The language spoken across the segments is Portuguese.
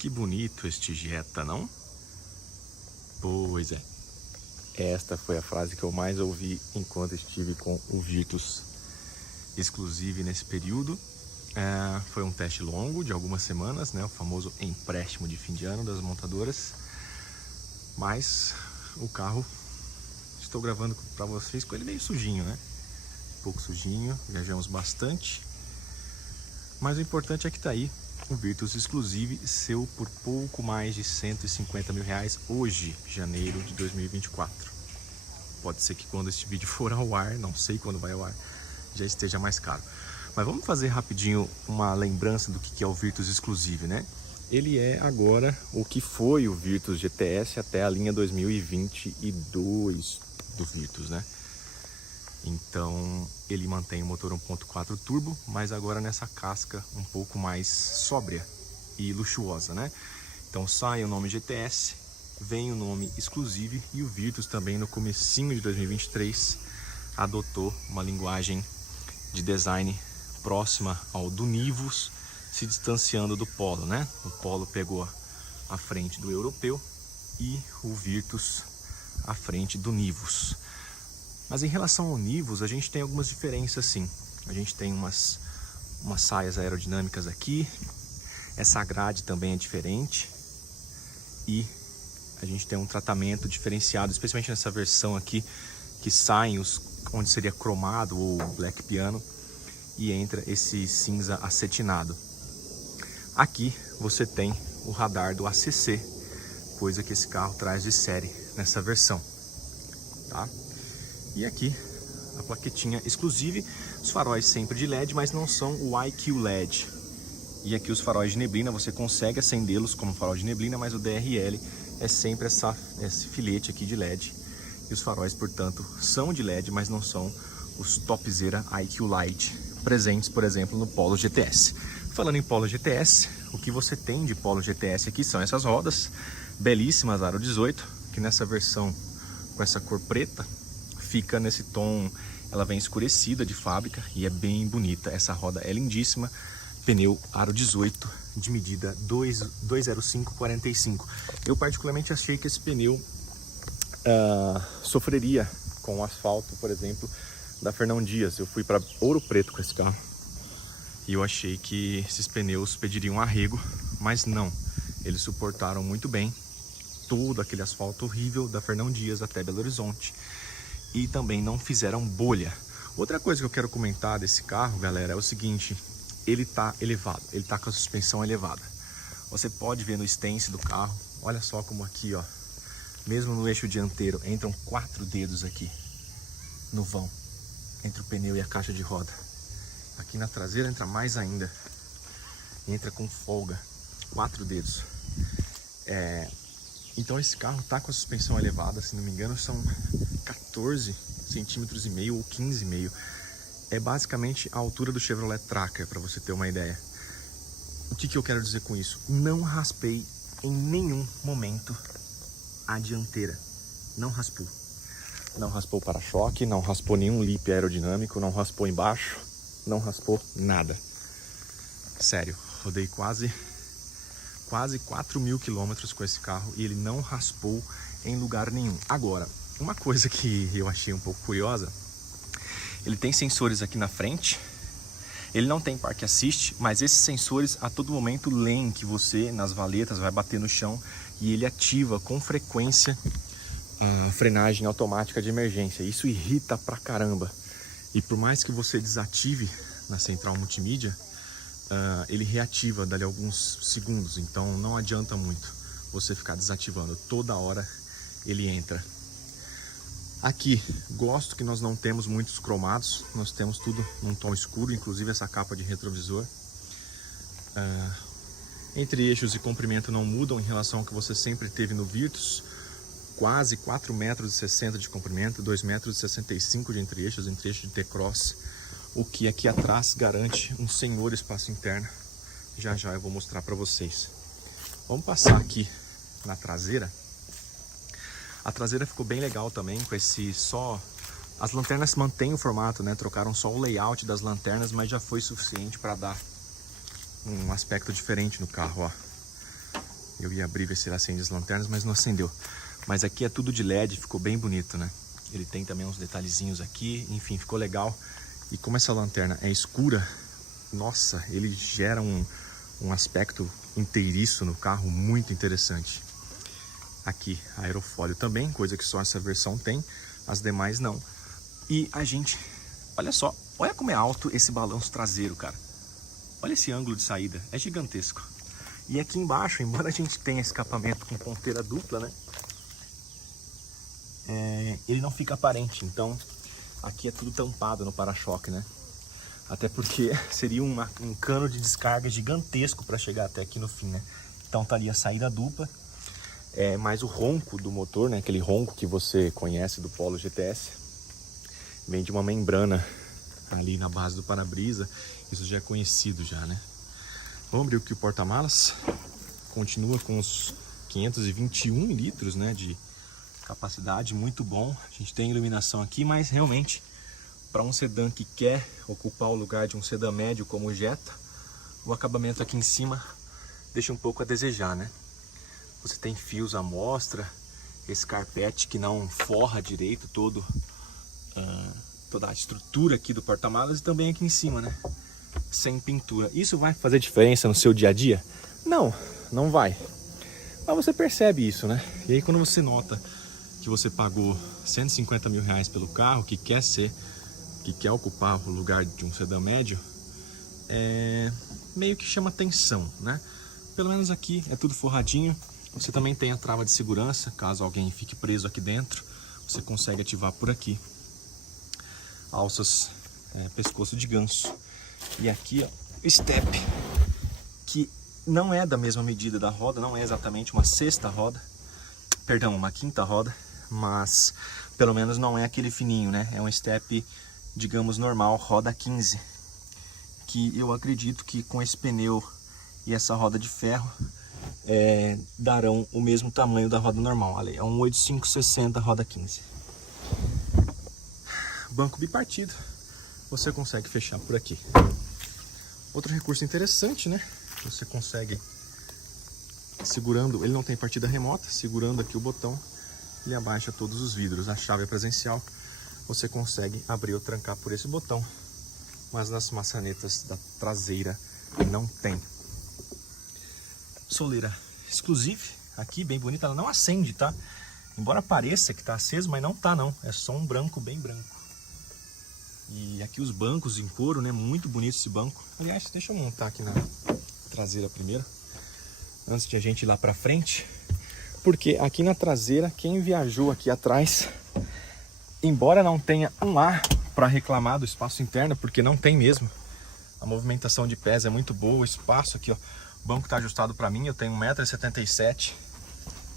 Que bonito este Jetta, não? Pois é. Esta foi a frase que eu mais ouvi enquanto estive com o Virtus Exclusive nesse período. Foi um teste longo de algumas semanas, né? O famoso empréstimo de fim de ano das montadoras. Mas o carro, estou gravando para vocês com ele meio sujinho, né? Um pouco sujinho, viajamos bastante. Mas o importante é que tá aí o Virtus Exclusive, seu por pouco mais de 150 mil reais hoje, janeiro de 2024. Pode ser que quando este vídeo for ao ar, não sei quando vai ao ar, já esteja mais caro. Mas vamos fazer rapidinho uma lembrança do que é o Virtus Exclusive, né? Ele é agora o que foi o Virtus GTS até a linha 2022 do Virtus, né? Então ele mantém o motor 1.4 turbo, mas agora nessa casca um pouco mais sóbria e luxuosa, né? Então sai o nome GTS, vem o nome Exclusive, e o Virtus também no comecinho de 2023 adotou uma linguagem de design próxima ao do Nivus, se distanciando do Polo, né? O Polo pegou a frente do europeu e o Virtus à frente do Nivus. Mas em relação ao Nivus, a gente tem algumas diferenças sim. A gente tem umas saias aerodinâmicas aqui, essa grade também é diferente e a gente tem um tratamento diferenciado, especialmente nessa versão aqui, que saem onde seria cromado ou black piano e entra esse cinza acetinado. Aqui você tem o radar do ACC, coisa que esse carro traz de série nessa versão, tá? E aqui a plaquetinha Exclusive, os faróis sempre de LED, mas não são o IQ LED. E aqui os faróis de neblina, você consegue acendê-los como farol de neblina, mas o DRL é sempre esse filete aqui de LED. E os faróis, portanto, são de LED, mas não são os topzera IQ Light presentes, por exemplo, no Polo GTS. Falando em Polo GTS, o que você tem de Polo GTS aqui são essas rodas belíssimas Aro 18, que nessa versão com essa cor preta fica nesse tom, ela vem escurecida de fábrica e é bem bonita. Essa roda é lindíssima, pneu Aro 18 de medida 205/45. Eu particularmente achei que esse pneu sofreria com o asfalto, por exemplo, da Fernão Dias. Eu fui para Ouro Preto com esse carro e eu achei que esses pneus pediriam arrego, mas não, eles suportaram muito bem todo aquele asfalto horrível da Fernão Dias até Belo Horizonte. E também não fizeram bolha. Outra coisa que eu quero comentar desse carro, galera, é o seguinte: ele tá elevado, ele tá com a suspensão elevada. Você pode ver no stance do carro, olha só como aqui, ó, mesmo no eixo dianteiro, entram 4 dedos aqui no vão, entre o pneu e a caixa de roda. Aqui na traseira entra mais ainda, entra com folga, 4 dedos. Então esse carro tá com a suspensão elevada, se não me engano são 14,5 centímetros ou 15,5. É basicamente a altura do Chevrolet Tracker, para você ter uma ideia. O que eu quero dizer com isso? Não raspei em nenhum momento a dianteira. Não raspou. Não raspou o para-choque, não raspou nenhum lip aerodinâmico, não raspou embaixo, não raspou nada. Sério, rodei quase 4.000 quilômetros com esse carro e ele não raspou em lugar nenhum. Agora, uma coisa que eu achei um pouco curiosa, ele tem sensores aqui na frente, ele não tem Park Assist, mas esses sensores a todo momento leem que você, nas valetas, vai bater no chão e ele ativa com frequência a frenagem automática de emergência. Isso irrita pra caramba. E por mais que você desative na central multimídia, ele reativa dali alguns segundos, então não adianta muito você ficar desativando, toda hora ele entra. Aqui, gosto que nós não temos muitos cromados, nós temos tudo num tom escuro, inclusive essa capa de retrovisor. Entre eixos e comprimento não mudam em relação ao que você sempre teve no Virtus, quase 4,60 metros de comprimento, 2,65 metros de entre-eixos de T-Cross. O que aqui atrás garante um senhor espaço interno. Já já eu vou mostrar para vocês. Vamos passar aqui na traseira. A traseira ficou bem legal também, com esse só... As lanternas mantêm o formato, né? Trocaram só o layout das lanternas, mas já foi suficiente para dar um aspecto diferente no carro, ó. Eu ia abrir ver se ele acende as lanternas, mas não acendeu. Mas aqui é tudo de LED, ficou bem bonito, né? Ele tem também uns detalhezinhos aqui, enfim, ficou legal. E como essa lanterna é escura, nossa, ele gera um aspecto inteiriço no carro muito interessante. Aqui, aerofólio também, coisa que só essa versão tem, as demais não. E a gente, olha só, olha como é alto esse balanço traseiro, cara. Olha esse ângulo de saída, é gigantesco. E aqui embaixo, embora a gente tenha escapamento com ponteira dupla, né? Ele não fica aparente, então aqui é tudo tampado no para-choque, né? Até porque seria um cano de descarga gigantesco para chegar até aqui no fim, né? Então tá ali a saída dupla, mas o ronco do motor, né? Aquele ronco que você conhece do Polo GTS, vem de uma membrana ali na base do para-brisa. Isso já é conhecido já, né? Vamos abrir aqui o porta-malas. Continua com os 521 litros, né, de capacidade, muito bom. A gente tem iluminação aqui, mas realmente para um sedã que quer ocupar o lugar de um sedã médio como o Jetta, o acabamento aqui em cima deixa um pouco a desejar, né? Você tem fios à mostra, esse carpete que não forra direito toda a estrutura aqui do porta-malas, e também aqui em cima, né? Sem pintura. Isso vai fazer diferença no seu dia a dia? Não, não vai. Mas você percebe isso, né? E aí quando você nota que você pagou 150 mil reais pelo carro, que quer ocupar o lugar de um sedã médio, meio que chama atenção, né? Pelo menos aqui é tudo forradinho. Você também tem a trava de segurança, caso alguém fique preso aqui dentro, você consegue ativar por aqui. Alças, pescoço de ganso. E aqui, ó, o step, que não é da mesma medida da roda, não é exatamente uma sexta roda, perdão, uma quinta roda, mas pelo menos não é aquele fininho, né? É um step, digamos, normal, roda 15, que eu acredito que com esse pneu e essa roda de ferro darão o mesmo tamanho da roda normal. Ali, é um 8560 roda 15. Banco bipartido, você consegue fechar por aqui. Outro recurso interessante, né? Você consegue, segurando, ele não tem partida remota, segurando aqui o botão, ele abaixa todos os vidros. A chave é presencial, você consegue abrir ou trancar por esse botão, mas nas maçanetas da traseira não tem. Soleira exclusive, aqui bem bonita, ela não acende, tá? Embora pareça que tá aceso, mas não tá não, é só um branco bem branco. E aqui os bancos em couro, né? Muito bonito esse banco. Aliás, deixa eu montar aqui na traseira primeiro, antes de a gente ir lá pra frente. Porque aqui na traseira, quem viajou aqui atrás, embora não tenha um ar para reclamar do espaço interno, porque não tem mesmo. A movimentação de pés é muito boa, o espaço aqui, ó. O banco tá ajustado para mim, eu tenho 1,77 m.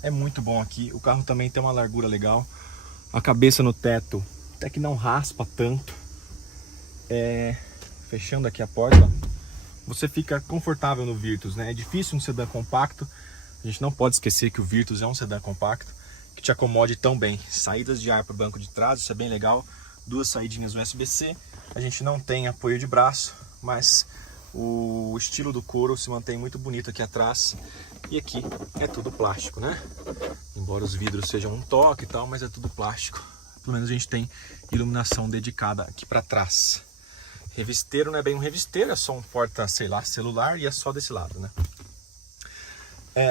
É muito bom aqui. O carro também tem uma largura legal. A cabeça no teto até que não raspa tanto. Fechando aqui a porta, você fica confortável no Virtus, né? É difícil um sedã compacto. A gente não pode esquecer que o Virtus é um sedã compacto que te acomode tão bem. Saídas de ar para o banco de trás, isso é bem legal. Duas saídinhas USB-C. A gente não tem apoio de braço, mas o estilo do couro se mantém muito bonito aqui atrás. E aqui é tudo plástico, né? Embora os vidros sejam um toque e tal, mas é tudo plástico. Pelo menos a gente tem iluminação dedicada aqui para trás. Revisteiro não é bem um revisteiro, é só um porta, sei lá, celular, e é só desse lado, né?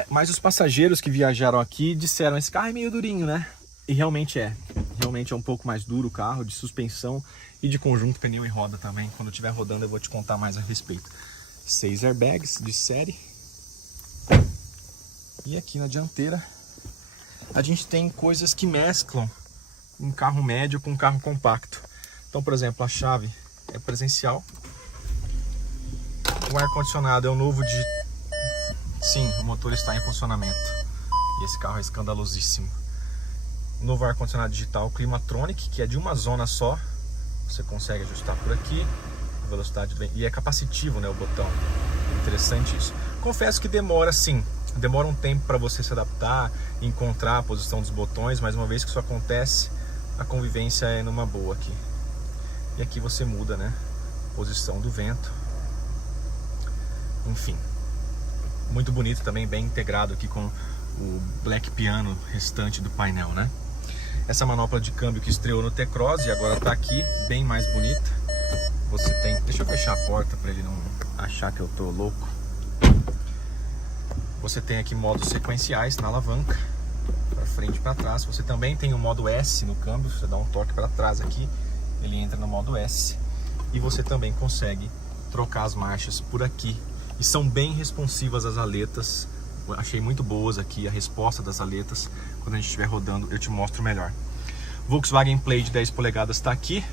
Mas os passageiros que viajaram aqui disseram, esse carro é meio durinho, né? E realmente é. Realmente é um pouco mais duro o carro, de suspensão e de conjunto pneu e roda também. Quando eu estiver rodando eu vou te contar mais a respeito. 6 airbags de série. E aqui na dianteira a gente tem coisas que mesclam um carro médio com um carro compacto. Então, por exemplo, a chave é presencial. O ar-condicionado é o novo de... Sim, o motor está em funcionamento. E esse carro é escandalosíssimo. O novo ar-condicionado digital Climatronic, que é de uma zona só. Você consegue ajustar por aqui. A velocidade do... E é capacitivo, né, o botão. É interessante isso. Confesso que demora, sim. Demora um tempo para você se adaptar, encontrar a posição dos botões. Mas uma vez que isso acontece, a convivência é numa boa aqui. E aqui você muda, né? Posição do vento. Enfim. Muito bonito também, bem integrado aqui com o Black Piano restante do painel, né? Essa manopla de câmbio que estreou no T-Cross e agora tá aqui, bem mais bonita. Você tem... Deixa eu fechar a porta para ele não achar que eu tô louco. Você tem aqui modos sequenciais na alavanca, para frente e para trás. Você também tem o modo S no câmbio, você dá um toque para trás aqui, ele entra no modo S. E você também consegue trocar as marchas por aqui. E são bem responsivas as aletas. Eu achei muito boas aqui a resposta das aletas. Quando a gente estiver rodando eu te mostro melhor. Volkswagen Play de 10 polegadas está aqui.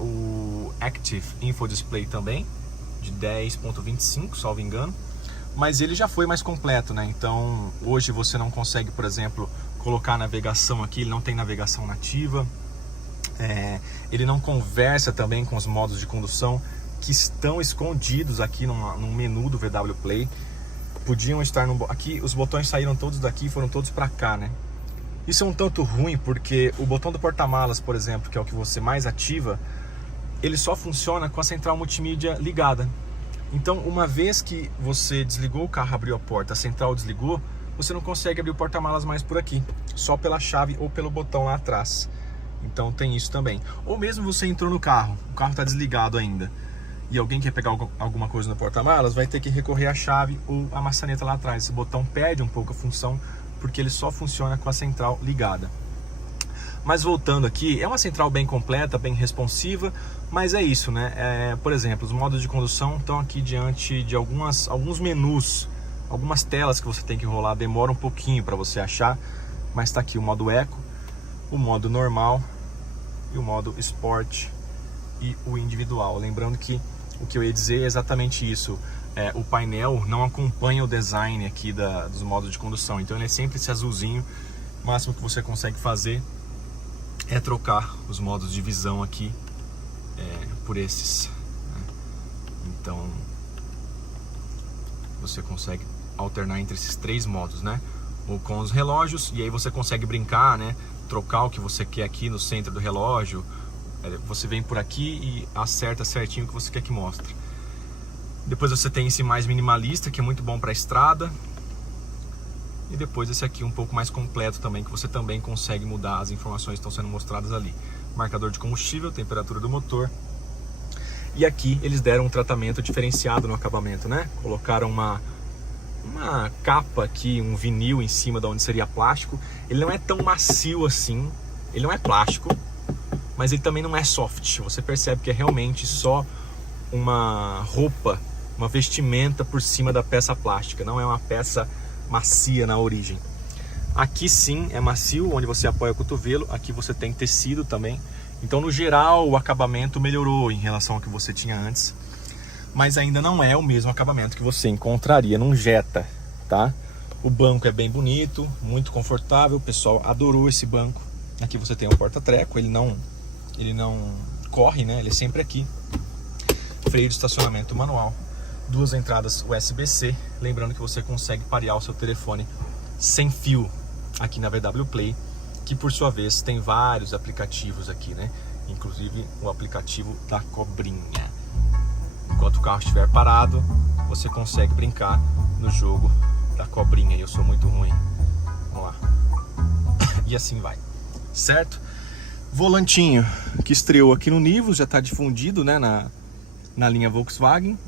O Active Info Display também, de 10.25, salvo engano. Mas ele já foi mais completo, né? Então hoje você não consegue, por exemplo, colocar navegação aqui. Ele não tem navegação nativa. Ele não conversa também com os modos de condução que estão escondidos aqui no menu do VW Play. Podiam estar aqui, os botões saíram todos daqui e foram todos para cá, né? Isso é um tanto ruim porque o botão do porta-malas, por exemplo, que é o que você mais ativa, ele só funciona com a central multimídia ligada. Então, uma vez que você desligou o carro, abriu a porta, a central desligou, você não consegue abrir o porta-malas mais por aqui, só pela chave ou pelo botão lá atrás. Então tem isso também. Ou mesmo você entrou no carro, o carro está desligado ainda, e alguém quer pegar alguma coisa no porta-malas, vai ter que recorrer à chave ou à maçaneta lá atrás. Esse botão perde um pouco a função, porque ele só funciona com a central ligada. Mas voltando aqui, é uma central bem completa, bem responsiva, mas é isso, né? Por exemplo, os modos de condução estão aqui diante de alguns menus, algumas telas que você tem que rolar, demora um pouquinho para você achar, mas está aqui o modo Eco, o modo normal e o modo Sport e o individual. Lembrando que o que eu ia dizer é exatamente isso. O painel não acompanha o design aqui dos modos de condução, então ele é sempre esse azulzinho. O máximo que você consegue fazer é trocar os modos de visão aqui por esses, né? Então você consegue alternar entre esses três modos, né? Ou com os relógios, e aí você consegue brincar, né? Trocar o que você quer aqui no centro do relógio. Você vem por aqui e acerta certinho o que você quer que mostre. Depois você tem esse mais minimalista, que é muito bom para a estrada. E depois esse aqui um pouco mais completo também, que você também consegue mudar as informações que estão sendo mostradas ali. Marcador de combustível, temperatura do motor. E aqui eles deram um tratamento diferenciado no acabamento, né? Colocaram uma capa aqui, um vinil em cima de onde seria plástico. Ele não é tão macio assim, ele não é plástico, mas ele também não é soft. Você percebe que é realmente só uma roupa, uma vestimenta por cima da peça plástica, não é uma peça macia na origem. Aqui sim é macio, onde você apoia o cotovelo. Aqui você tem tecido também. Então no geral o acabamento melhorou em relação ao que você tinha antes, mas ainda não é o mesmo acabamento que você encontraria num Jetta, tá? O banco é bem bonito, muito confortável, o pessoal adorou esse banco. Aqui você tem o porta-treco, ele não corre, né? Ele é sempre aqui. Freio de estacionamento manual, duas entradas USB-C, lembrando que você consegue parear o seu telefone sem fio aqui na VW Play, que por sua vez tem vários aplicativos aqui, né? Inclusive o aplicativo da cobrinha. Enquanto o carro estiver parado, você consegue brincar no jogo da cobrinha. Eu sou muito ruim. Vamos lá. E assim vai, certo? Volantinho que estreou aqui no Nivus, já está difundido, né, na linha Volkswagen.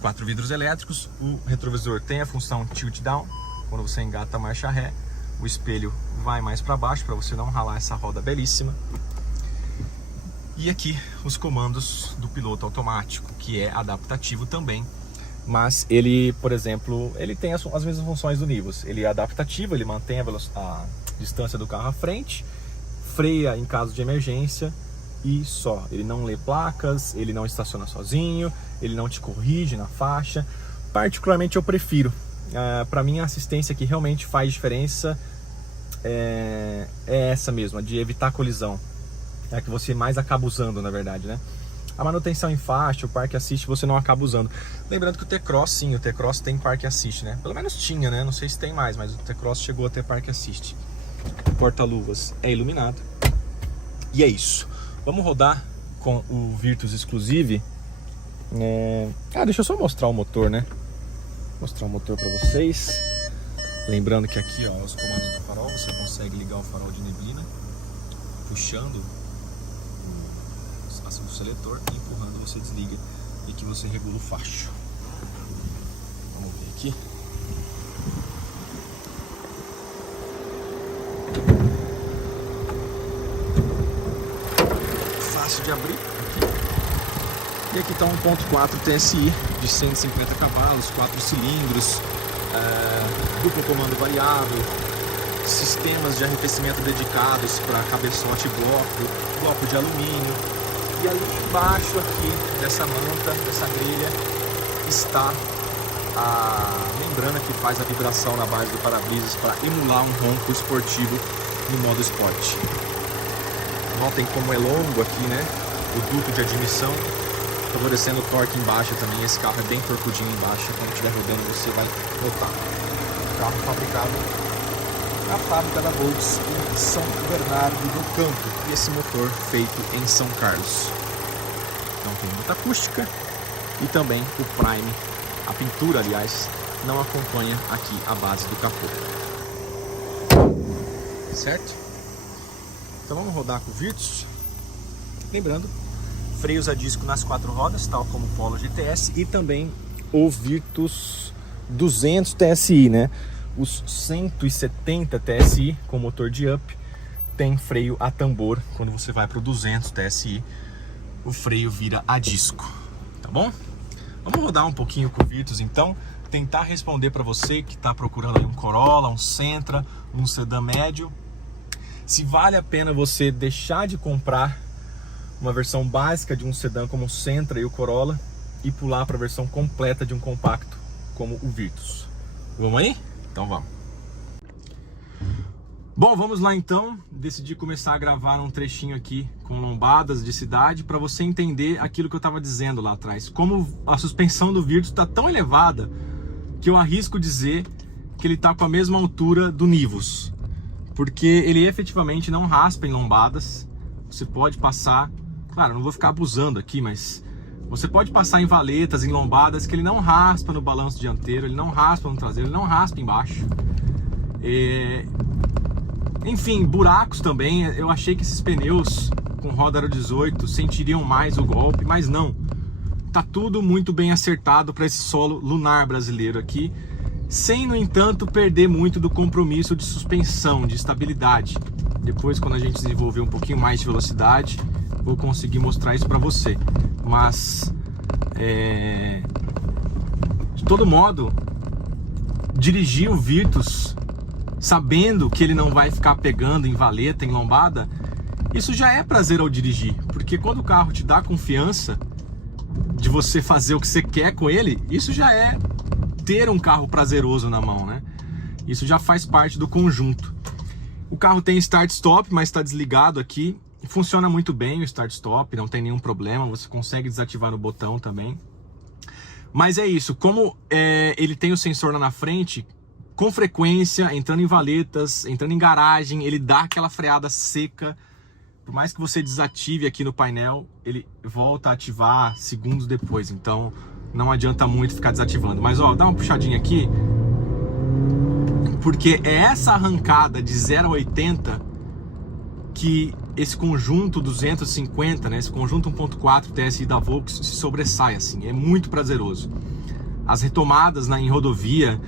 4 vidros elétricos. O retrovisor tem a função tilt down, quando você engata a marcha ré. O espelho vai mais para baixo para você não ralar essa roda belíssima. E aqui os comandos do piloto automático, que é adaptativo também, mas ele, por exemplo, ele tem as mesmas funções do Nivus. Ele é adaptativo, ele mantém a distância do carro à frente, freia em caso de emergência e só. Ele não lê placas, ele não estaciona sozinho, ele não te corrige na faixa. Particularmente eu prefiro. Para mim a assistência que realmente faz diferença é essa mesma, de evitar colisão. É a que você mais acaba usando, na verdade, né? A manutenção em faixa, o Park Assist, você não acaba usando. Lembrando que o T-Cross, sim, o T-Cross tem Park Assist, né? Pelo menos tinha, né? Não sei se tem mais, mas o T-Cross chegou a ter Park Assist. O porta-luvas é iluminado. E é isso. Vamos rodar com o Virtus Exclusive. Deixa eu só mostrar o motor, né? mostrar o motor para vocês. Lembrando que aqui, ó, os comandos do farol, você consegue ligar o farol de neblina puxando o seletor e empurrando você desliga, e que você regula o facho. Vamos ver aqui. Fácil de abrir. E aqui está 1.4 TSI de 150 cavalos, 4 cilindros, duplo comando variável, sistemas de arrefecimento dedicados para cabeçote e bloco de alumínio. E ali embaixo aqui dessa manta, dessa grelha, está a membrana que faz a vibração na base do para-brisas para emular um ronco esportivo no modo esporte. Notem como é longo aqui, né? O duto de admissão, favorecendo o torque embaixo também. Esse carro é bem torcudinho embaixo, quando estiver rodando você vai notar. Carro fabricado na fábrica da Volks em São Bernardo do Campo, e esse motor feito em São Carlos. Então tem muita acústica e também o Prime, a pintura aliás, não acompanha aqui a base do capô. Certo? Então vamos rodar com o Virtus. Lembrando, freios a disco nas 4 rodas, tal como o Polo GTS, e também o Virtus 200 TSI, né? Os 170 TSI com motor de up tem freio a tambor. Quando você vai para o 200 TSI, o freio vira a disco, tá bom? Vamos rodar um pouquinho com o Virtus então, tentar responder para você que está procurando aí um Corolla, um Sentra, um sedã médio, se vale a pena você deixar de comprar uma versão básica de um sedã como o Sentra e o Corolla e pular para a versão completa de um compacto como o Virtus. Vamos aí? Então vamos. Bom, vamos lá então. Decidi começar a gravar um trechinho aqui com lombadas de cidade para você entender aquilo que eu estava dizendo lá atrás. Como a suspensão do Virtus está tão elevada que eu arrisco dizer que ele está com a mesma altura do Nivus. Porque ele efetivamente não raspa em lombadas. Você pode passar, claro, não vou ficar abusando aqui, mas você pode passar em valetas, em lombadas, que ele não raspa no balanço dianteiro, ele não raspa no traseiro, ele não raspa embaixo. Enfim, buracos também. Eu achei que esses pneus com roda aro 18 sentiriam mais o golpe, mas não. Tá tudo muito bem acertado para esse solo lunar brasileiro aqui, sem, no entanto, perder muito do compromisso de suspensão, de estabilidade. Depois, quando a gente desenvolver um pouquinho mais de velocidade, vou conseguir mostrar isso para você. Mas, de todo modo, dirigir o Virtus sabendo que ele não vai ficar pegando em valeta, em lombada, isso já é prazer ao dirigir. Porque quando o carro te dá confiança de você fazer o que você quer com ele, isso já é ter um carro prazeroso na mão, né? Isso já faz parte do conjunto. O carro tem start-stop, mas está desligado aqui. Funciona muito bem o start-stop, não tem nenhum problema. Você consegue desativar no botão também. Mas é isso, como ele tem o sensor lá na frente, com frequência, entrando em valetas, entrando em garagem, ele dá aquela freada seca. Por mais que você desative aqui no painel, ele volta a ativar segundos depois. Então não adianta muito ficar desativando. Mas ó, dá uma puxadinha aqui, porque é essa arrancada de 0 a 80 que esse conjunto 250, né, esse conjunto 1.4 TSI da Volks se sobressai assim, é muito prazeroso. As retomadas em rodovia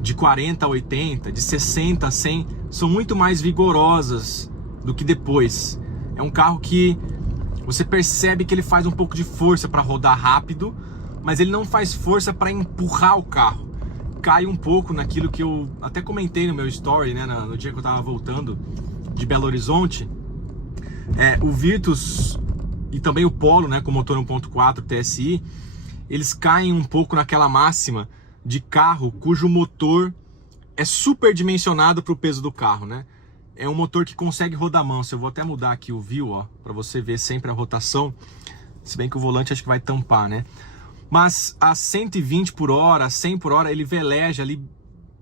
de 40 a 80, de 60 a 100 são muito mais vigorosas do que depois. É um carro que você percebe que ele faz um pouco de força para rodar rápido, mas ele não faz força para empurrar o carro. Cai um pouco naquilo que eu até comentei no meu story, né, no dia que eu estava voltando de Belo Horizonte. O Virtus e também o Polo, né, com motor 1.4 TSI, eles caem um pouco naquela máxima de carro cujo motor é superdimensionado para o peso do carro, né? É um motor que consegue rodar manso. Eu vou até mudar aqui o view, ó, para você ver sempre a rotação, se bem que o volante acho que vai tampar, né? Mas a 120 por hora, a 100 por hora, ele veleja ali.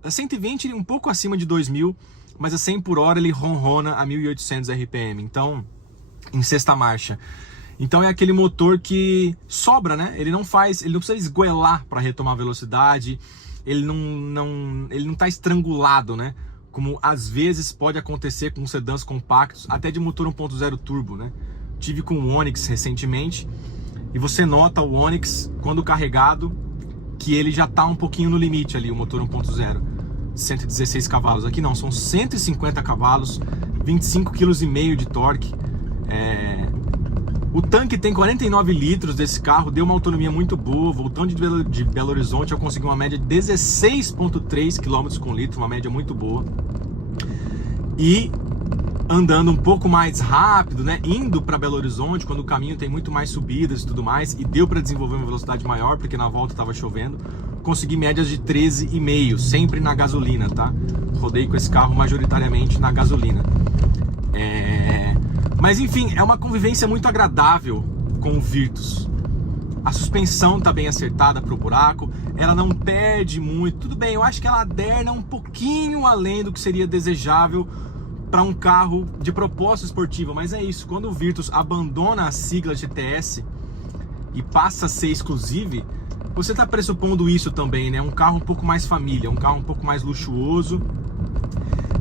A 120 um pouco acima de 2000, mas a 100 por hora ele ronrona a 1800 RPM. Então, em sexta marcha. Então é aquele motor que sobra, né? Ele não precisa esgoelar para retomar velocidade, ele não tá estrangulado, né? Como às vezes pode acontecer com sedãs compactos, até de motor 1.0 turbo, né? Tive com o Onix recentemente, e você nota o Onix, quando carregado, que ele já tá um pouquinho no limite ali, o motor 1.0. 116 cavalos. Aqui não, são 150 cavalos, 25,5 kg de torque. O tanque tem 49 litros desse carro, deu uma autonomia muito boa. Voltando de Belo Horizonte, eu consegui uma média de 16,3 km com litro, uma média muito boa. E andando um pouco mais rápido, né? Indo para Belo Horizonte, quando o caminho tem muito mais subidas e tudo mais, e deu para desenvolver uma velocidade maior, porque na volta estava chovendo, consegui médias de 13,5, sempre na gasolina, tá? Rodei com esse carro majoritariamente na gasolina. Mas enfim, é uma convivência muito agradável com o Virtus. A suspensão tá bem acertada pro buraco, ela não perde muito. Tudo bem, eu acho que ela aderna um pouquinho além do que seria desejável para um carro de proposta esportiva, mas é isso. Quando o Virtus abandona a sigla GTS e passa a ser exclusive, você está pressupondo isso também, né? Um carro um pouco mais família, um carro um pouco mais luxuoso,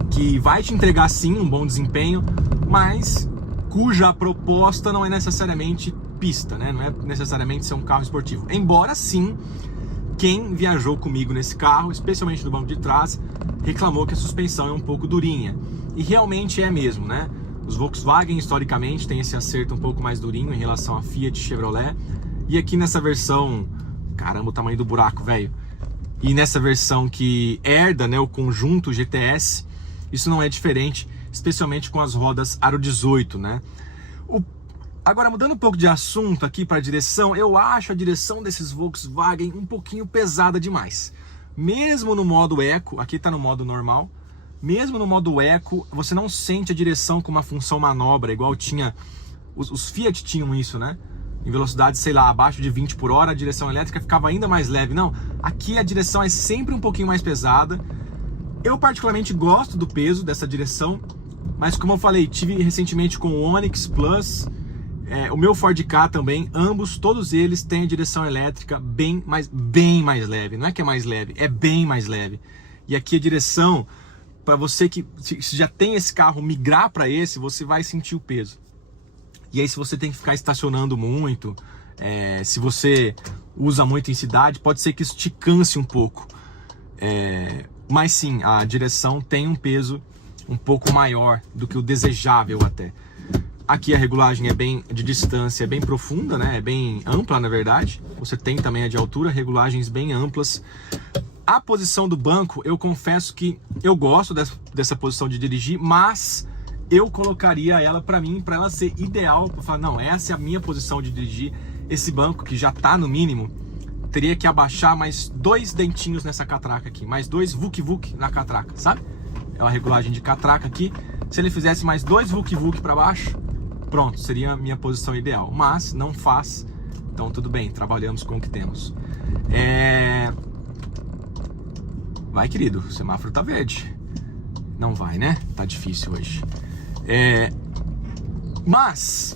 que vai te entregar sim um bom desempenho, mas cuja proposta não é necessariamente pista, né? Não é necessariamente ser um carro esportivo. Embora sim, quem viajou comigo nesse carro, especialmente no banco de trás, reclamou que a suspensão é um pouco durinha. E realmente é mesmo, né? Os Volkswagen historicamente têm esse acerto um pouco mais durinho em relação a Fiat e Chevrolet. E aqui nessa versão, caramba, o tamanho do buraco, velho. E nessa versão que herda, né, o conjunto GTS, isso não é diferente, especialmente com as rodas Aro 18, né? Agora, mudando um pouco de assunto aqui para a direção, eu acho a direção desses Volkswagen um pouquinho pesada demais. Mesmo no modo Eco, aqui está no modo normal, mesmo no modo Eco, você não sente a direção com uma função manobra, igual tinha, os Fiat tinham isso, né? Em velocidade, sei lá, abaixo de 20 por hora, a direção elétrica ficava ainda mais leve. Não, aqui a direção é sempre um pouquinho mais pesada. Eu particularmente gosto do peso dessa direção, mas como eu falei, tive recentemente com o Onix Plus, o meu Ford Ka também, todos eles têm a direção elétrica bem mais leve. Não é que é mais leve, é bem mais leve. E aqui a direção, para você que se já tem esse carro, migrar para esse, você vai sentir o peso. E aí, se você tem que ficar estacionando muito, se você usa muito em cidade, pode ser que isso te canse um pouco. Mas sim, a direção tem um peso um pouco maior do que o desejável até. Aqui a regulagem é bem de distância, é bem profunda, né? É bem ampla, na verdade. Você tem também a de altura, regulagens bem amplas. A posição do banco, eu confesso que eu gosto dessa posição de dirigir, mas eu colocaria ela para mim, para ela ser ideal, para falar, não, essa é a minha posição de dirigir. Esse banco, que já tá no mínimo, teria que abaixar mais 2 dentinhos nessa catraca aqui, mais 2 vuk-vuk na catraca, sabe? É uma regulagem de catraca aqui. Se ele fizesse mais 2 vuk-vuk para baixo, pronto, seria a minha posição ideal. Mas não faz, então tudo bem, trabalhamos com o que temos. Vai, querido, o semáforo tá verde. Não vai, né? Tá difícil hoje. Mas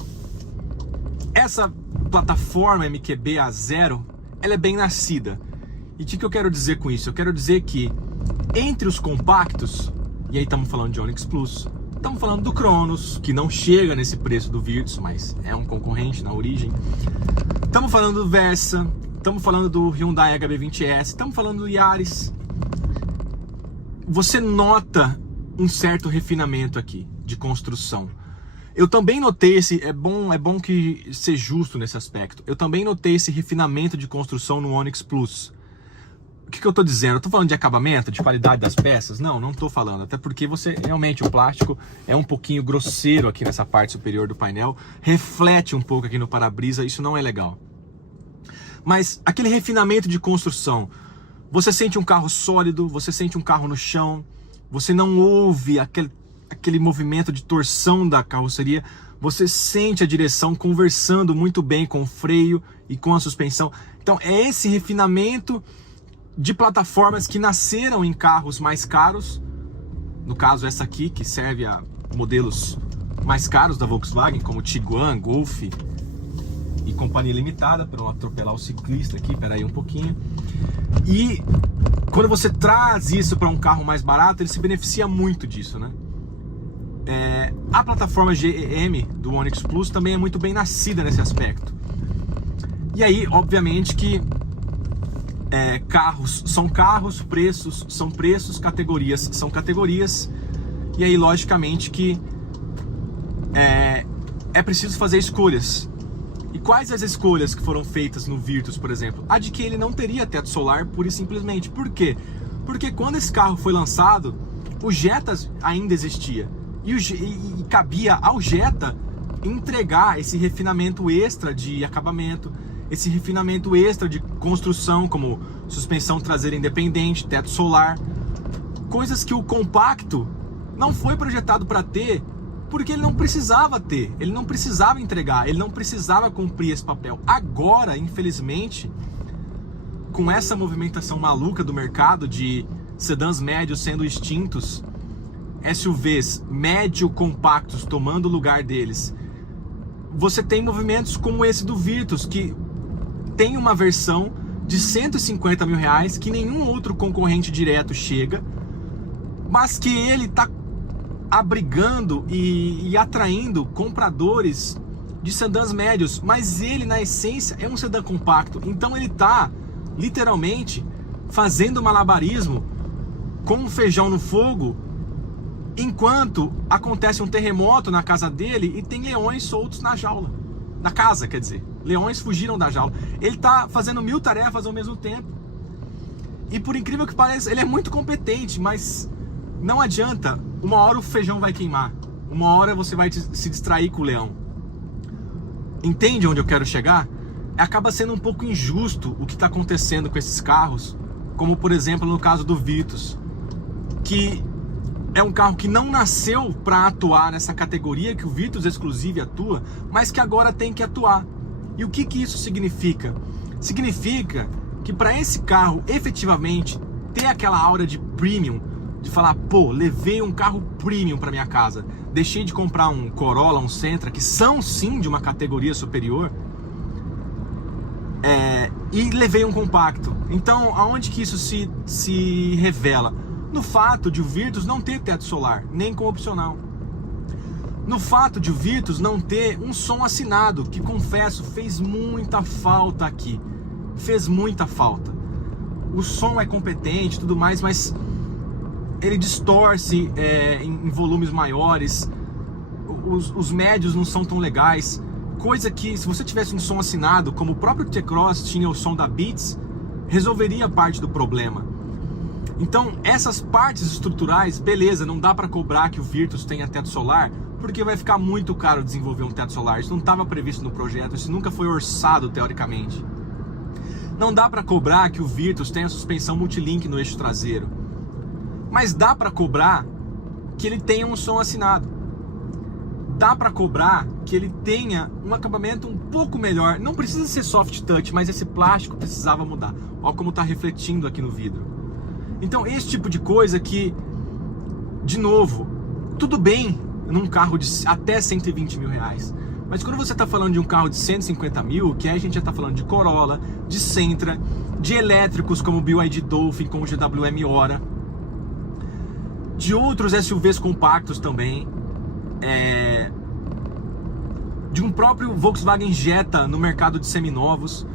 essa plataforma MQB A0, ela é bem nascida. E o que eu quero dizer com isso? Eu quero dizer que entre os compactos, e aí estamos falando de Onix Plus, estamos falando do Cronos, que não chega nesse preço do Virtus, mas é um concorrente na origem. Estamos falando do Versa, estamos falando do Hyundai HB20S, estamos falando do Yaris. Você nota um certo refinamento aqui de construção. Eu também notei é bom que ser justo nesse aspecto. Eu também notei esse refinamento de construção no Onix Plus. O que eu estou dizendo? Eu estou falando de acabamento, de qualidade das peças? Não estou falando. Até porque realmente o plástico é um pouquinho grosseiro aqui nessa parte superior do painel. Reflete um pouco aqui no para-brisa, isso não é legal. Mas aquele refinamento de construção, você sente um carro sólido, você sente um carro no chão, você não ouve aquele movimento de torção da carroceria, você sente a direção conversando muito bem com o freio e com a suspensão. Então é esse refinamento de plataformas que nasceram em carros mais caros, no caso essa aqui, que serve a modelos mais caros da Volkswagen, como Tiguan, Golf, e Companhia Limitada, para não atropelar o ciclista aqui, peraí um pouquinho. E quando você traz isso para um carro mais barato, ele se beneficia muito disso, né? A plataforma GEM do Onix Plus também é muito bem nascida nesse aspecto. E aí, obviamente que carros são carros, preços são preços, categorias são categorias. E aí, logicamente que é preciso fazer escolhas. E quais as escolhas que foram feitas no Virtus, por exemplo? A de que ele não teria teto solar, pura e simplesmente. Por quê? Porque quando esse carro foi lançado, o Jetta ainda existia. E cabia ao Jetta entregar esse refinamento extra de acabamento, esse refinamento extra de construção, como suspensão traseira independente, teto solar. Coisas que o compacto não foi projetado para ter, porque ele não precisava ter, ele não precisava entregar, ele não precisava cumprir esse papel. Agora, infelizmente, com essa movimentação maluca do mercado de sedãs médios sendo extintos, SUVs médio compactos tomando o lugar deles, você tem movimentos como esse do Virtus, que tem uma versão de 150 mil reais que nenhum outro concorrente direto chega, mas que ele está abrigando e atraindo compradores de sedãs médios, mas ele na essência é um sedã compacto, então ele está literalmente fazendo malabarismo com um feijão no fogo, enquanto acontece um terremoto na casa dele e tem leões soltos na jaula, na casa, quer dizer, leões fugiram da jaula. Ele está fazendo 1000 tarefas ao mesmo tempo, e por incrível que pareça, ele é muito competente, mas não adianta, uma hora o feijão vai queimar, uma hora você vai se distrair com o leão. Entende onde eu quero chegar? Acaba sendo um pouco injusto o que está acontecendo com esses carros, como por exemplo no caso do Virtus, que é um carro que não nasceu para atuar nessa categoria que o Virtus Exclusive atua, mas que agora tem que atuar. E o que isso significa? Significa que para esse carro efetivamente ter aquela aura de premium, de falar, pô, levei um carro premium para minha casa, deixei de comprar um Corolla, um Sentra, que são sim de uma categoria superior, e levei um compacto. Então, aonde que isso se revela? No fato de o Virtus não ter teto solar, nem com opcional. No fato de o Virtus não ter um som assinado, que confesso, fez muita falta aqui. Fez muita falta. O som é competente e tudo mais, mas ele distorce em volumes maiores. Os médios não são tão legais. Coisa que, se você tivesse um som assinado, como o próprio T-Cross tinha o som da Beats, resolveria parte do problema. Então, essas partes estruturais, beleza, não dá para cobrar que o Virtus tenha teto solar, porque vai ficar muito caro desenvolver um teto solar. Isso não estava previsto no projeto, isso nunca foi orçado teoricamente. Não dá para cobrar que o Virtus tenha suspensão multilink no eixo traseiro, mas dá para cobrar que ele tenha um som assinado. Dá para cobrar que ele tenha um acabamento um pouco melhor. Não precisa ser soft touch, mas esse plástico precisava mudar. Olha como está refletindo aqui no vidro. Então, esse tipo de coisa que, de novo, tudo bem num carro de até 120 mil reais. Mas quando você está falando de um carro de 150 mil, que aí a gente já está falando de Corolla, de Sentra, de elétricos como o BYD Dolphin com o GWM Ora, de outros SUVs compactos também, de um próprio Volkswagen Jetta no mercado de seminovos,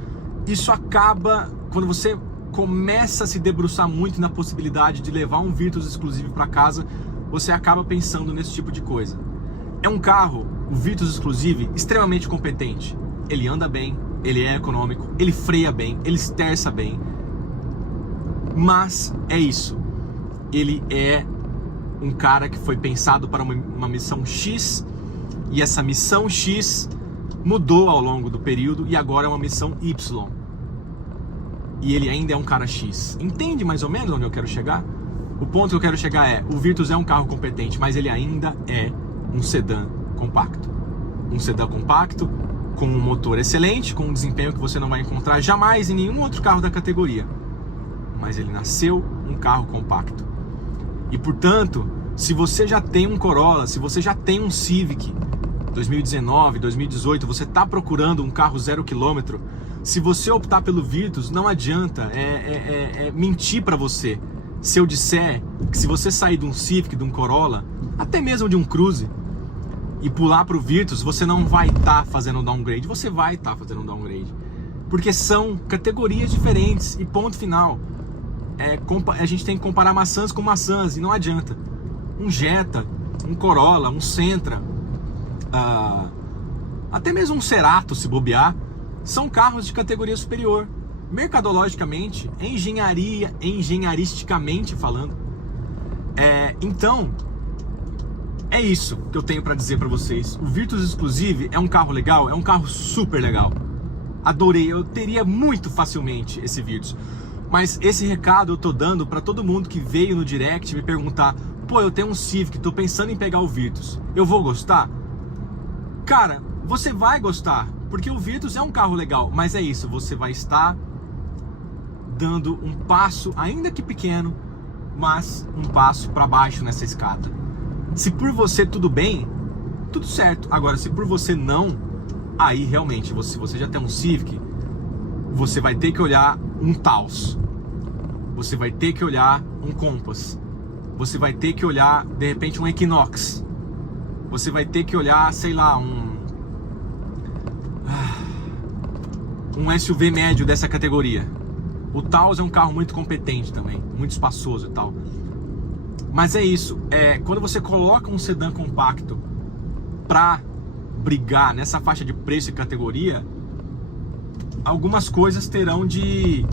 isso acaba, quando você começa a se debruçar muito na possibilidade de levar um Virtus Exclusive para casa, você acaba pensando nesse tipo de coisa. É um carro, o Virtus Exclusive, extremamente competente. Ele anda bem, ele é econômico, ele freia bem, ele esterça bem. Mas é isso. Ele é um cara que foi pensado para uma missão X, e essa missão X mudou ao longo do período e agora é uma missão Y. E ele ainda é um cara X. Entende mais ou menos onde eu quero chegar? O ponto que eu quero chegar é, o Virtus é um carro competente, mas ele ainda é um sedã compacto. Um sedã compacto, com um motor excelente, com um desempenho que você não vai encontrar jamais em nenhum outro carro da categoria. Mas ele nasceu um carro compacto. E portanto, se você já tem um Corolla, se você já tem um Civic 2019, 2018, você está procurando um carro 0 km, se você optar pelo Virtus, não adianta, é mentir para você. Se eu disser que se você sair de um Civic, de um Corolla, até mesmo de um Cruze, e pular para o Virtus, você não vai estar fazendo um downgrade, você vai estar fazendo um downgrade. Porque são categorias diferentes e ponto final. A gente tem que comparar maçãs com maçãs e não adianta. Um Jetta, um Corolla, um Sentra, até mesmo um Cerato, se bobear, são carros de categoria superior. Mercadologicamente, engenharisticamente falando. Então, é isso que eu tenho para dizer para vocês. O Virtus Exclusive é um carro legal, é um carro super legal. Adorei, eu teria muito facilmente esse Virtus. Mas esse recado eu tô dando para todo mundo que veio no direct me perguntar: pô, eu tenho um Civic, tô pensando em pegar o Virtus, eu vou gostar? Cara, você vai gostar, porque o Virtus é um carro legal, mas é isso, você vai estar dando um passo, ainda que pequeno, mas um passo para baixo nessa escada. Se por você tudo bem, tudo certo. Agora, se por você não, aí realmente, se você já tem um Civic, você vai ter que olhar um Taos, você vai ter que olhar um Compass, você vai ter que olhar, de repente, um Equinox, você vai ter que olhar, sei lá, um SUV médio dessa categoria. O Taos é um carro muito competente também, muito espaçoso e tal. Mas é isso, quando você coloca um sedã compacto pra brigar nessa faixa de preço e categoria, algumas escolhas terão de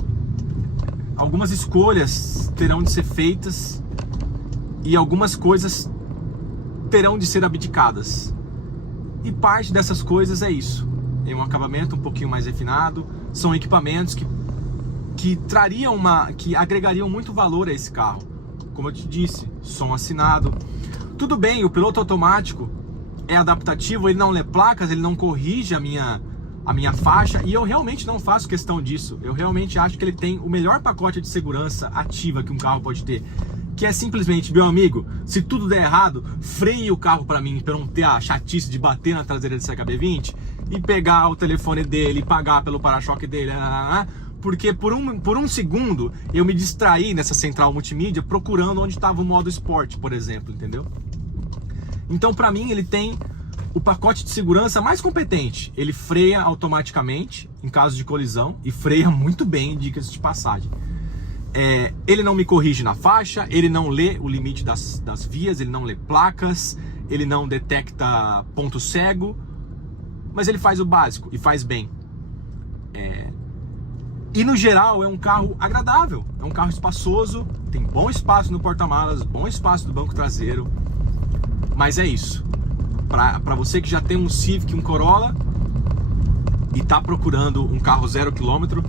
ser feitas e algumas coisas terão de ser abdicadas. E parte dessas coisas é isso. É um acabamento um pouquinho mais refinado, são equipamentos que agregariam muito valor a esse carro. Como eu te disse, som assinado. Tudo bem, o piloto automático é adaptativo, ele não lê placas, ele não corrige a minha faixa, e eu realmente não faço questão disso. Eu realmente acho que ele tem o melhor pacote de segurança ativa que um carro pode ter, que é simplesmente: meu amigo, se tudo der errado, freie o carro para mim, para não ter a chatice de bater na traseira desse HB20 e pegar o telefone dele e pagar pelo para-choque dele, porque por um segundo eu me distraí nessa central multimídia procurando onde estava o modo esporte, por exemplo, entendeu? Então, para mim, ele tem o pacote de segurança mais competente. Ele freia automaticamente em caso de colisão, e freia muito bem, dicas de passagem. Ele não me corrige na faixa, ele não lê o limite das vias, ele não lê placas, ele não detecta ponto cego, mas ele faz o básico e faz bem. E no geral é um carro agradável, é um carro espaçoso, tem bom espaço no porta-malas, bom espaço no banco traseiro. Mas é isso. Para você que já tem um Civic, um Corolla e está procurando um carro 0 km,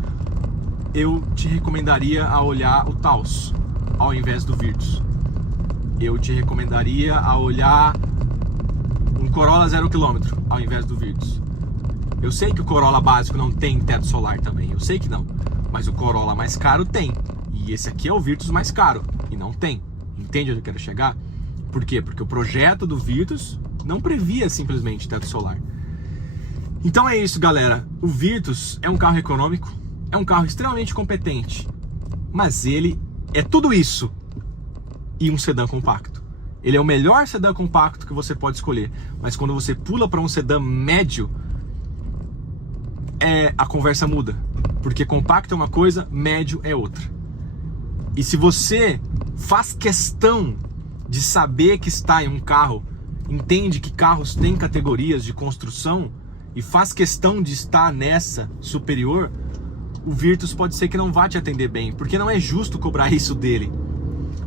eu te recomendaria a olhar o Taos ao invés do Virtus. Eu te recomendaria a olhar um Corolla 0 km ao invés do Virtus. Eu sei que o Corolla básico não tem teto solar também, eu sei que não, mas o Corolla mais caro tem, e esse aqui é o Virtus mais caro e não tem. Entende onde eu quero chegar? Por quê? Porque o projeto do Virtus não previa simplesmente teto solar. Então é isso, galera. O Virtus é um carro econômico, é um carro extremamente competente, mas ele é tudo isso e um sedã compacto. Ele é o melhor sedã compacto que você pode escolher, mas quando você pula para um sedã médio, a conversa muda, porque compacto é uma coisa, médio é outra. E se você faz questão de saber que está em um carro, entende que carros têm categorias de construção e faz questão de estar nessa superior, o Virtus pode ser que não vá te atender bem, porque não é justo cobrar isso dele.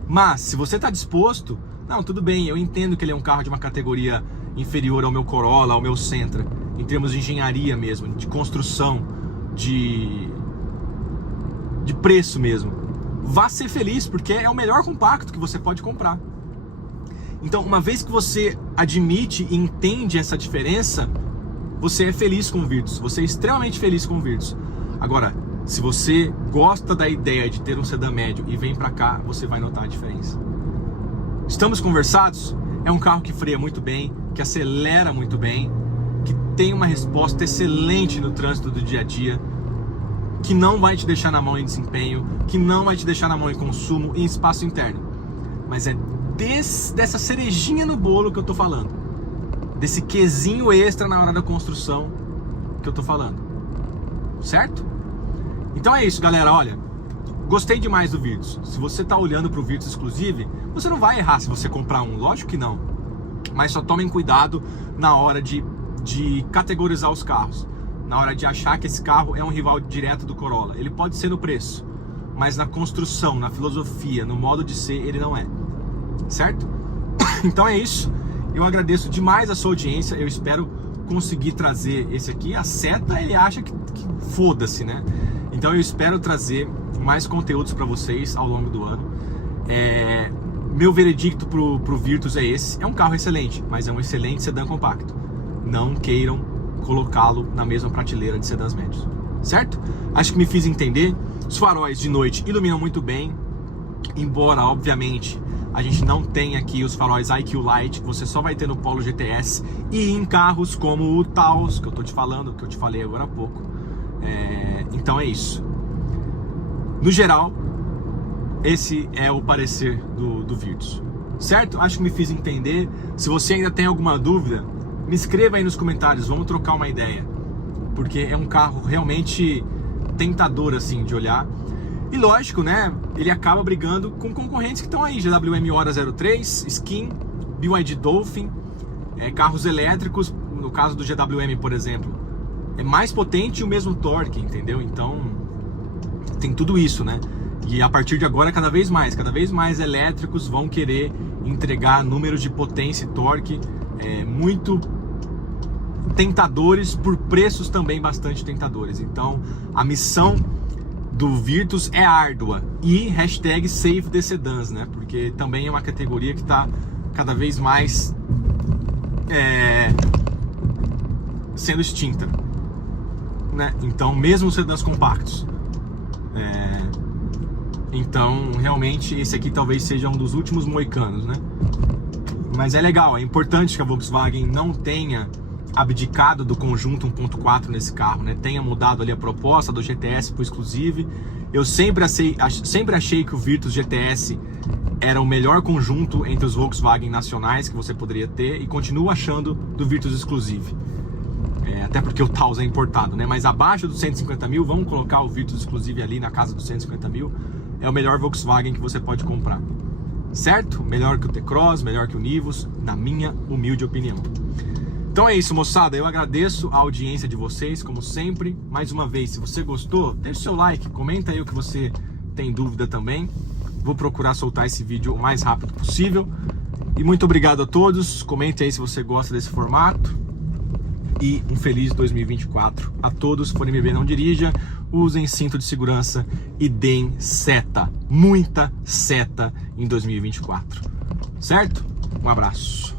Mas se você está disposto, não, tudo bem, eu entendo que ele é um carro de uma categoria inferior ao meu Corolla, ao meu Sentra, em termos de engenharia mesmo, de construção, de preço mesmo. Vá ser feliz, porque é o melhor compacto que você pode comprar. Então, uma vez que você admite e entende essa diferença, você é feliz com o Virtus, você é extremamente feliz com o Virtus. Agora, se você gosta da ideia de ter um sedã médio e vem pra cá, você vai notar a diferença. Estamos conversados? É um carro que freia muito bem, que acelera muito bem, que tem uma resposta excelente no trânsito do dia a dia, que não vai te deixar na mão em desempenho, que não vai te deixar na mão em consumo e em espaço interno. Mas é dessa cerejinha no bolo que eu tô falando, desse quesinho extra na hora da construção que eu tô falando, certo? Então é isso, galera. Olha, gostei demais do Virtus. Se você tá olhando pro Virtus Exclusive, você não vai errar se você comprar um, lógico que não. Mas só tomem cuidado na hora de categorizar os carros, na hora de achar que esse carro é um rival direto do Corolla. Ele pode ser no preço, mas na construção, na filosofia, no modo de ser, ele não é, certo? Então é isso. Eu agradeço demais a sua audiência. Eu espero conseguir trazer esse aqui. A seta, ele acha que foda-se, né? Então eu espero trazer mais conteúdos para vocês ao longo do ano. Meu veredicto pro Virtus é esse. É um carro excelente, mas é um excelente sedã compacto. Não queiram colocá-lo na mesma prateleira de sedãs médios, certo? Acho que me fiz entender. Os faróis de noite iluminam muito bem, embora, obviamente, a gente não tenha aqui os faróis IQ Light, que você só vai ter no Polo GTS e em carros como o Taos, que eu tô te falando, que eu te falei agora há pouco. Então é isso. No geral, esse é o parecer do Virtus, certo? Acho que me fiz entender. Se você ainda tem alguma dúvida, me escreva aí nos comentários, vamos trocar uma ideia, porque é um carro realmente tentador assim de olhar. E lógico, né, ele acaba brigando com concorrentes que estão aí, GWM Hora 03, Skin, BYD Dolphin, carros elétricos. No caso do GWM, por exemplo, é mais potente e o mesmo torque, entendeu? Então tem tudo isso, né? E a partir de agora, cada vez mais elétricos vão querer entregar números de potência e torque muito tentadores, por preços também bastante tentadores. Então a missão do Virtus é árdua. E #Save the Sedans, né? Porque também é uma categoria que está cada vez mais sendo extinta, né? Então, mesmo os sedãs compactos. Então, realmente, esse aqui talvez seja um dos últimos moicanos, né? Mas é legal, é importante que a Volkswagen não tenha abdicado do conjunto 1.4 nesse carro, né? Tenha mudado ali a proposta do GTS para o Exclusive. Eu sempre achei que o Virtus GTS era o melhor conjunto entre os Volkswagen nacionais que você poderia ter, e continuo achando do Virtus Exclusive. Até porque o Taos é importado, né? Mas abaixo dos 150 mil, vamos colocar o Virtus Exclusive ali na casa dos 150 mil. É o melhor Volkswagen que você pode comprar, certo? Melhor que o T-Cross, melhor que o Nivus, na minha humilde opinião. Então é isso, moçada. Eu agradeço a audiência de vocês, como sempre. Mais uma vez, se você gostou, deixe o seu like, comenta aí o que você tem dúvida também. Vou procurar soltar esse vídeo o mais rápido possível. E muito obrigado a todos. Comente aí se você gosta desse formato. E um feliz 2024 a todos. For MB, não dirija, usem cinto de segurança e deem seta, muita seta em 2024, certo? Um abraço.